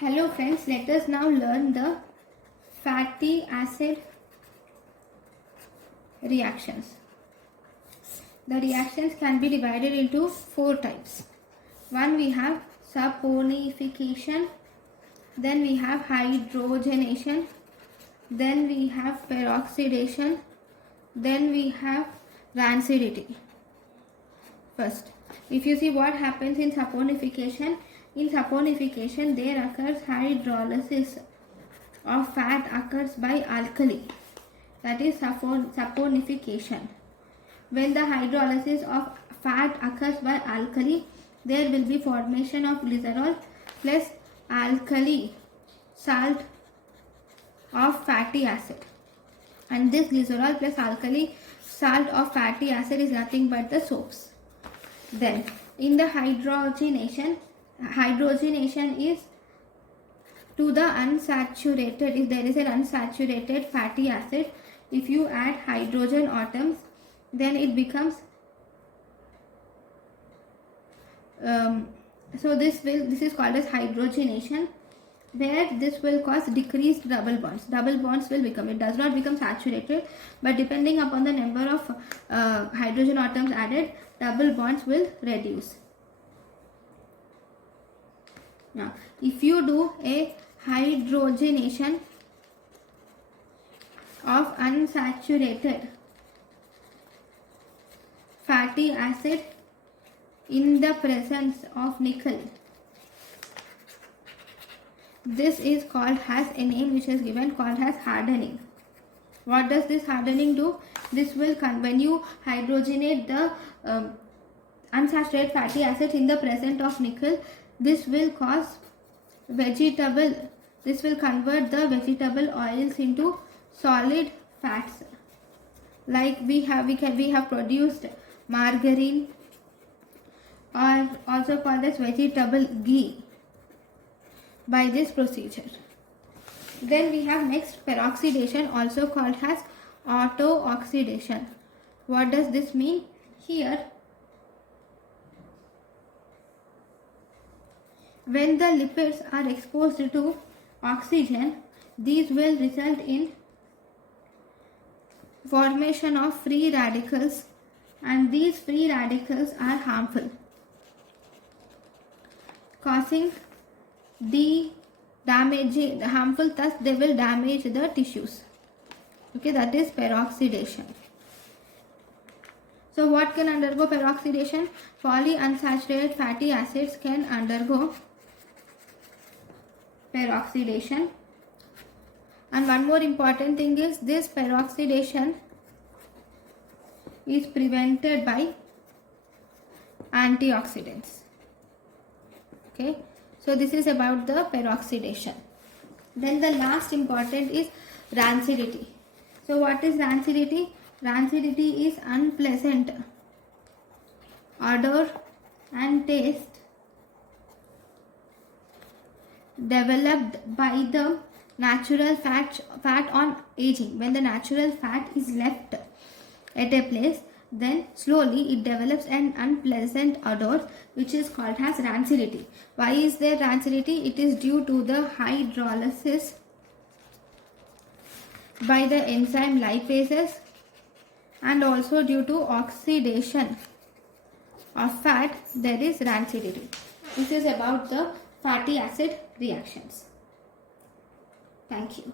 Hello friends, let us now learn the fatty acid reactions. The reactions can be divided into 4 types. One, we have saponification, then we have hydrogenation, then we have peroxidation, then we have rancidity. First, if you see what happens in saponification, there occurs hydrolysis of fat occurs by alkali, that is saponification. When the hydrolysis of fat occurs by alkali, there will be formation of glycerol plus alkali salt of fatty acid, and this glycerol plus alkali salt of fatty acid is nothing but the soaps. Then in the hydrogenation is to the unsaturated. If there is an unsaturated fatty acid, if you add hydrogen atoms, then it becomes this is called as hydrogenation, where this will cause decreased double bonds. Double bonds will become, it does not become saturated, but depending upon the number of hydrogen atoms added, double bonds will reduce. Now, if you do a hydrogenation of unsaturated fatty acid in the presence of nickel, this is called, has a name which is given, called as hardening. What does this hardening do? This will, when you hydrogenate the unsaturated fatty acids in the presence of nickel, this will cause this will convert the vegetable oils into solid fats. Like we have produced margarine, or also called as vegetable ghee, by this procedure. Then we have next peroxidation, also called as auto-oxidation. What does this mean? Here, when the lipids are exposed to oxygen, these will result in formation of free radicals, and these free radicals are harmful, causing harmful, thus they will damage the tissues. Okay, that is peroxidation. So what can undergo peroxidation? Polyunsaturated fatty acids can undergo peroxidation. And one more important thing is, this peroxidation is prevented by antioxidants. Okay, so this is about the peroxidation. Then the last important is rancidity. So what is rancidity? Rancidity is unpleasant odor and taste developed by the natural fat on aging. When the natural fat is left at a place, then slowly it develops an unpleasant odor, which is called as rancidity. Why is there rancidity? It is due to the hydrolysis by the enzyme lipases, and also due to oxidation of fat, there is rancidity. This is about the fatty acid reactions. Thank you.